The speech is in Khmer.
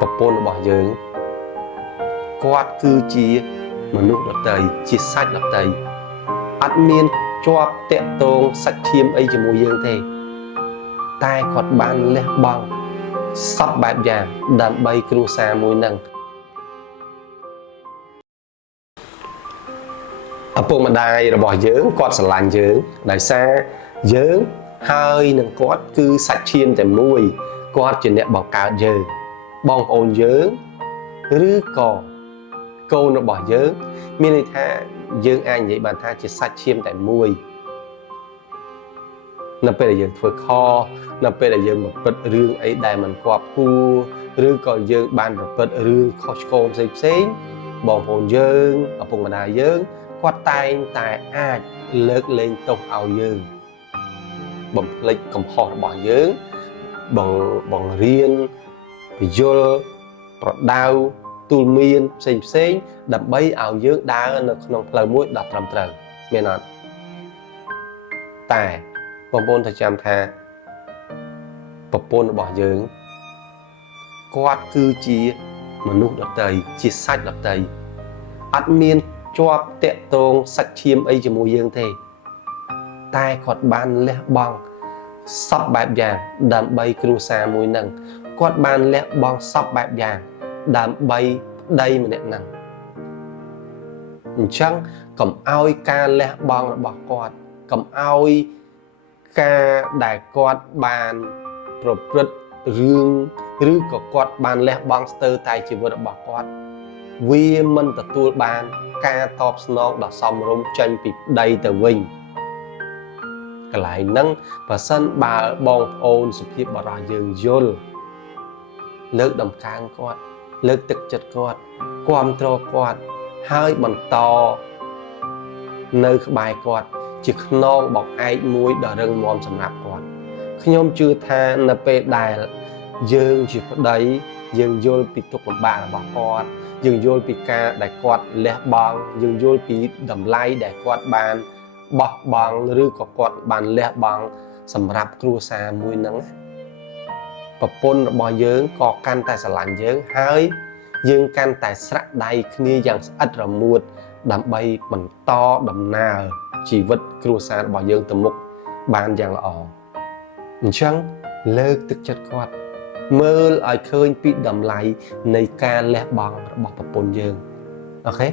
ប្រពន្ធរបស់យើងគាត់គឺជាមនុស្សដទៃជាសាច់ដទៃអត់មានជាប់តាក់ទងសាច់ឈាមអីជាមួយយើងទេតែគាត់បានលះបង់សពបែបយ៉ាងដើម្បីគ្រួសារមួយនឹងឪពុកម្ដាយរបស់យើងគាត់ស្រឡាញ់យើងដោយសារយើងហើយនឹងគាត់គឺសាច់ឈាមតែមួយគាត់ជាអ្នកបង្កើតយើងបងប្អូនយើងឬក៏កូនរបស់យើងមានន័យថាយើងអាចនិយាយបានថាជាសាច់ឈាមតែមួយនៅពេលដែលយើងធ្វើខនៅពេលដែលយើងប្រព្រឹត្តរឿងអីដែលមិនគប្បគួរឬក៏យើងបានប្រព្រឹត្តរឿងខុសឆ្គងផ្សេងបងប្អូនយើងឪពុកម្ដាយយើងគាត់តែងតែអាចលើកលែងទោសឲ្យយើងបំភ្លេចកំហុសរបស់យើងបង្រៀនពយល់ប្រដៅទូលមានផ្សេងដើម្បីឲ្យយើងដើរនៅក្នុងផ្លូវមួយដ៏ត្រឹមត្រូវមានអត់តែបងប្អូនត្រូវចាំថាប្រពន្ធរបស់យើងគាត់គឺជាមនុស្សដទៃជាសាច់ដទៃអត់មានជាប់តាក់ទងសាច់ឈាមអីជាមួយយើងទេតែគាត់បានលះបង់សពបែបយ៉ាងដើម្បីគ្រួសារមួយនឹងគាត់បានលះបង់សពបែបយ៉ាងដើម្បីប្តីម្នាក់ហ្នឹងអញ្ចឹងកុំឲ្យការលះបង់របស់គាត់កុំឲ្យការដែលគាត់បានប្រព្រឹត្តរឿងឬក៏គាត់បានលះបង់ស្ទើរតែជីវិតរបស់គាត់វាមិនទទួលបានការតបស្នងដ៏សមរម្យចេញពីប្តីទៅវិញកន្លែងហ្នឹងបើសិនបើបងប្អូនសុភាពបរិះយើងយល់លើកដំកើងគាត់លើកទឹកចិត្តគាត់គាំទ្រគាត់ហើយបន្តនៅក្បែរគាត់ជាខ្នងបកឯកមួយដ៏រឹងមាំសម្រាប់គាត់ខ្ញុំជឿថានៅពេលដែលយើងជាប្តីយើងយល់ពីទុក្ខលំបាករបស់គាត់យើងយល់ពីការដែលគាត់លះបង់យើងយល់ពីតម្លៃដែលគាត់បានបោះបង់ឬក៏គាត់បានលះបង់សម្រាប់គ្រួសារមួយហ្នឹងប្រពន្ធរបស់យើងក៏កាន់តែស្រឡាញ់យើងហើយយើងកាន់តែស្រាក់ដៃគ្នាយ៉ាងស្អិតរមួតដើម្បីបន្តដំណើរជីវិតគ្រួសាររបស់យើងទៅមុខបានយ៉ាងល្អអញ្ចឹងលើកទឹកចិត្តគាត់មើលឲ្យឃើញពីតម្លៃនៃការលះបង់របស់ប្រពន្ធយើងអូខេ